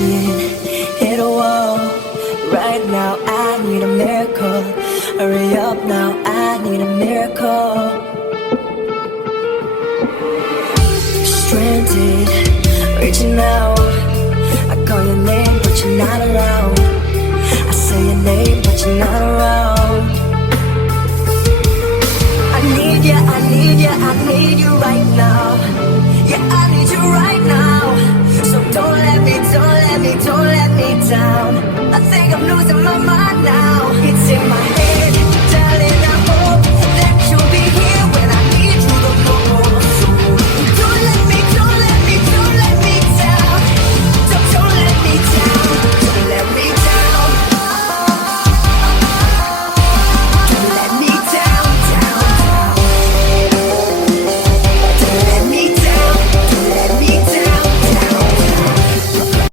crashing, hit a wall. Right now I need a miracle. Hurry up now, I need a miracle. Stranded, reaching out. I call your name but you're not around. I say your name